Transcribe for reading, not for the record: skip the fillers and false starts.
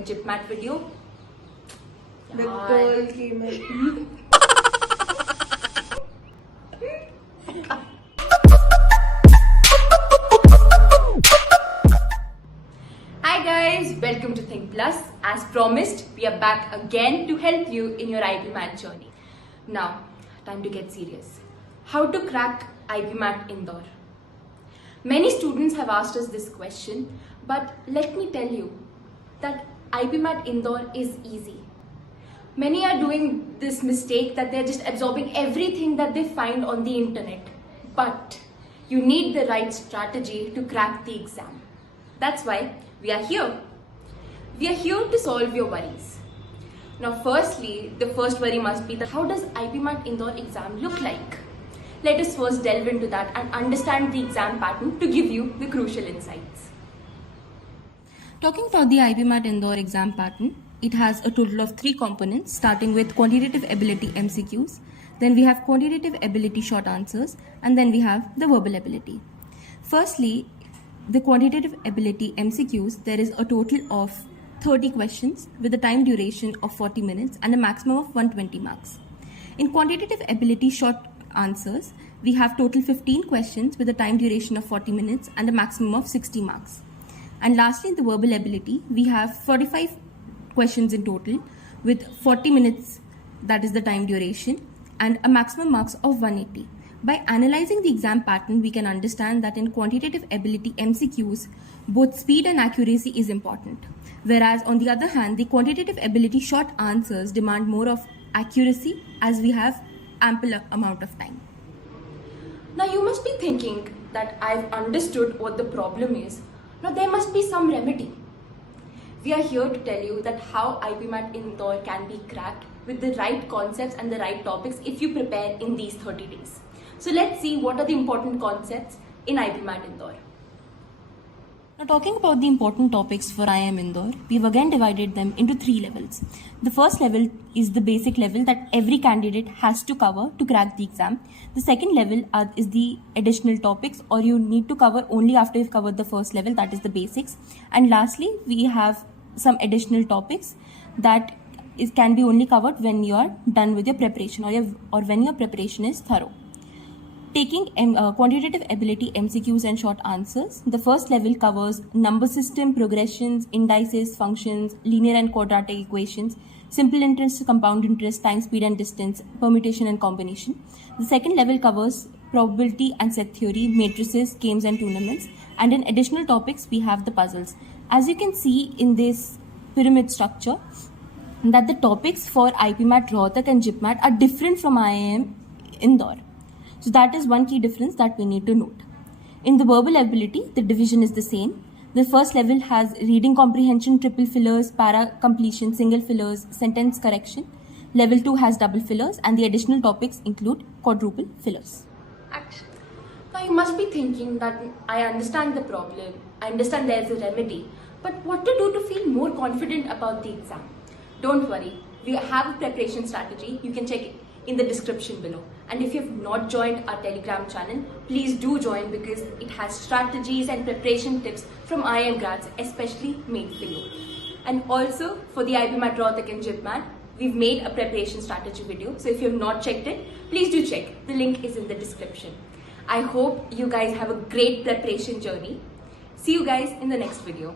and IPMAT video. The girl came in. Hi guys, welcome to Thinkplus. As promised, we are back again to help you in your IPMAT journey. Now, time to get serious. How to crack IPMAT Indore? Many students have asked us this question, but let me tell you that IPMAT Indore is easy. Many are doing this mistake that they're just absorbing everything that they find on the internet. But you need the right strategy to crack the exam. That's why we are here. We are here to solve your worries. Now firstly, the first worry must be that how does IPMAT Indore exam look like? Let us first delve into that and understand the exam pattern to give you the crucial insights. Talking about the IPMAT Indore exam pattern, it has a total of 3 components, starting with quantitative ability MCQs, then we have quantitative ability short answers, and then we have the verbal ability. Firstly, the quantitative ability MCQs, there is a total of 30 questions with a time duration of 40 minutes and a maximum of 120 marks. In quantitative ability short answers, we have total 15 questions with a time duration of 40 minutes and a maximum of 60 marks. And lastly, in the verbal ability, we have 45 questions in total with 40 minutes, that is the time duration, and a maximum marks of 180. By analyzing the exam pattern, we can understand that in quantitative ability MCQs, both speed and accuracy is important. Whereas on the other hand, the quantitative ability short answers demand more of accuracy as we have ample amount of time. Now you must be thinking that I've understood what the problem is. Now there must be some remedy. We are here to tell you that how IPMAT Indore can be cracked with the right concepts and the right topics if you prepare in these 30 days. So let's see what are the important concepts in IPMAT Indore. Now talking about the important topics for IIM Indore, we've again divided them into 3 levels. The first level is the basic level that every candidate has to cover to crack the exam. The second level is the additional topics, or you need to cover only after you've covered the first level, that is the basics. And lastly, we have some additional topics that can be only covered when you are done with your preparation or when your preparation is thorough. Taking quantitative ability MCQs and short answers, the first level covers number system, progressions, indices, functions, linear and quadratic equations, simple interest, compound interest, time, speed and distance, permutation and combination. The second level covers probability and set theory, matrices, games and tournaments, and in additional topics we have the puzzles. As you can see in this pyramid structure, that the topics for IPMAT Rohtak and IPMAT are different from IIM Indore. So that is one key difference that we need to note. In the verbal ability, the division is the same. The first level has reading comprehension, triple fillers, para completion, single fillers, sentence correction. Level 2 has double fillers, and the additional topics include quadruple fillers. Now you must be thinking that I understand the problem, I understand there's a remedy, but what to do to feel more confident about the exam? Don't worry, we have a preparation strategy. You can check it in the description below. And if you have not joined our Telegram channel, please do join because it has strategies and preparation tips from IIM grads, especially made for you. And also for the IPMAT Rohtak and IPMAT, we've made a preparation strategy video. So if you have not checked it, please do check. The link is in the description. I hope you guys have a great preparation journey. See you guys in the next video.